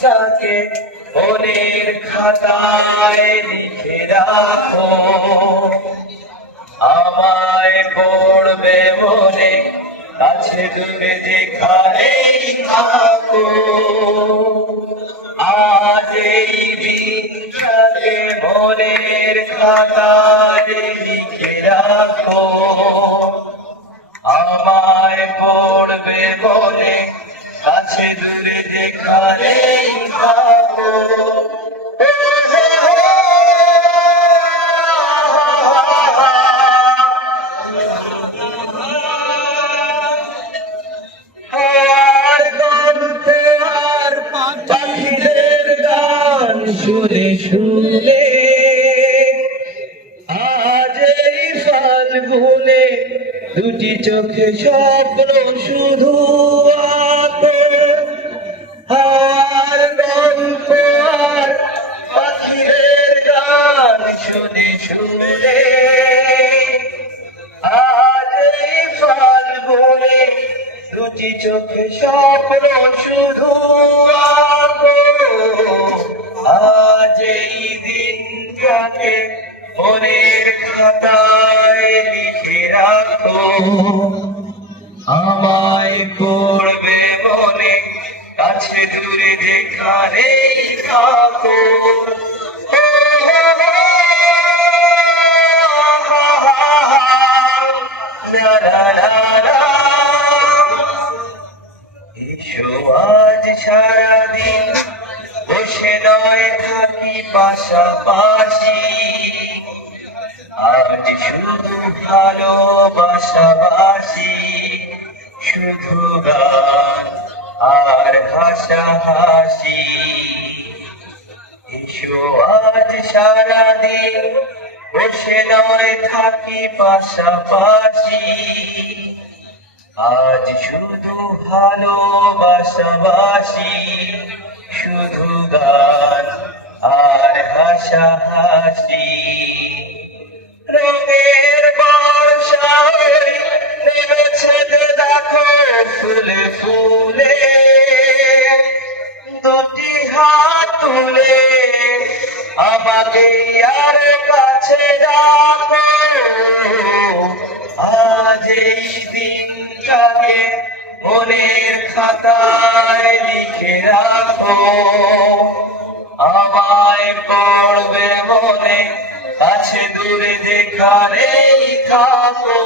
দিনটাকে মনের খাতায় লিখে রাখো, আমায় পড়বে মনে কাছে দূরে যেখানেই থাকো। আজ এই দিনটাকে মনের খাতায় লিখে রাখো, আমায় পড়বে মনে কাছে দূরে যেখানেই থাকো। আর গল্প আর পাখিদের গান শুনে শুনে আজ এই ফাল্গুনে দুটি চোখে স্বপ্ন শুধু আঁকো। আর গল্প আর পাখিদের গান শুনে শুনে আজ এই ফাল্গুনে দুটি চোখে স্বপ্ন শুধু আঁকো। আজ এই দিনটাকে মনের খাতায় লিখে রাখো, আমায় পড়বে মনে কাছে দূরে যেখানেই থাকো। এসো আজ সারাদিন বসে নয় থাকি পাশাপাশি, আজ শুধু ভালোবাসাবাসি, শুধু গান আর হাসাহাসি। এসো আজ সারাদিন বসে নয় থাকি পাশাপাশি, আজ শুধু ভালোবাসাবাসি, শুধু গান আর হাসাহাসি। রঙের বর্ষায় নেমেছে দেখো ফুলে ফুলে, দুটি হাত তুলে আমাকে আর কাছে রাখো। আজ এই দিনটাকে মনের খাতায় লিখে রাখো, আমায় পড়বে মনে কাছে দূরে যেখানেই থাকো।